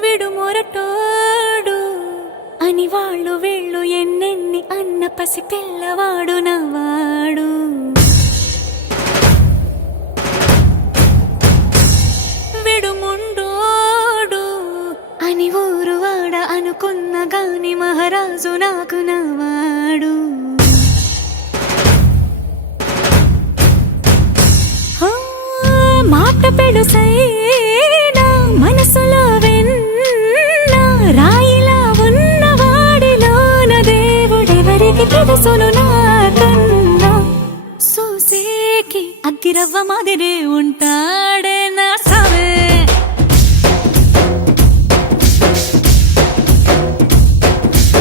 విడు మొరటోడు అని వాళ్ళు వీళ్ళు ఎన్నెన్ని అన్న పసి పిల్లవాడు నవాడు. విడు ముండోడు అని ఊరు వాడ అనుకున్న గాని మహారాజు నాకు నవాడు. మాట పెడుసైనా మనసులో వెన్న రాయిలా ఉన్నవాడిలోన దేవుడెవరికి తెలుసును నాకన్నా. సూసేకి అగ్గిరవ్వ మాదిరే ఉంటాడే నా సావే.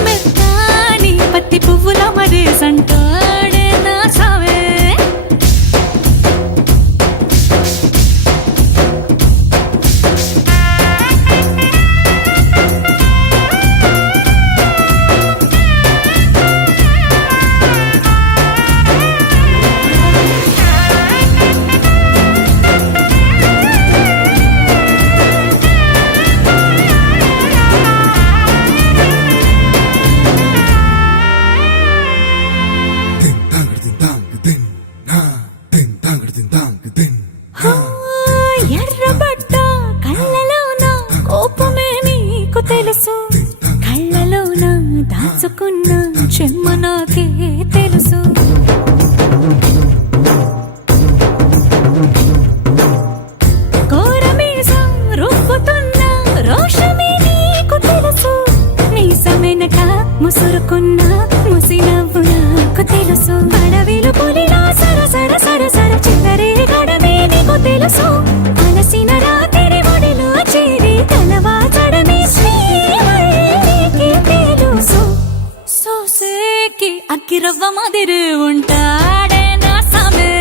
మెత్తాని పత్తి పువ్వుల మరేసంటాడే నా సావే. ఎర్రబడ్డ కళ్ళలోన కోపమే నీకు తెలుసు, కళ్ళలోన దాచుకున్న చెమ్మ నాకే తెలుసు. కోరమీసం రుబ్బుతున్న రోషమే నీకు తెలుసు, మీసమెనక ముసురుకున్న ముసినవ్వు నాకు తెలుసు. అడవిలు పులిలా సరసర సరసర చివరే గడమే నీకు తెలుసు. అలసిన రాత్రి ఒడిలో చేరి తలవాచడమే శ్రీవల్లికి తెలుసు. సోసేకి అగ్గిరవ్వ మాదిరి ఉంటాడే నా సామే.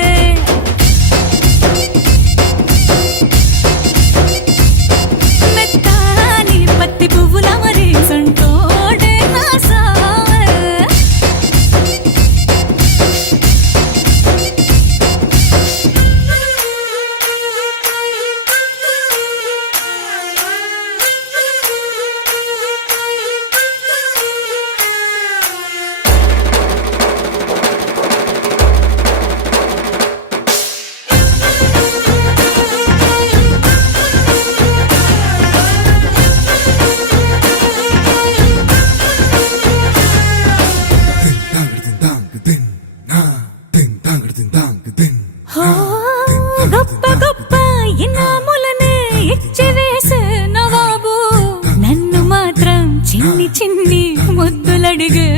మెత్తాని పత్తి పువ్వుల మరేసంటోడే నా సామే. గొప్ప గొప్ప ఇనాములనే ఇచ్చి వేసే నవాబు నన్ను మాత్రం చిన్ని చిన్ని ముద్దులడిగే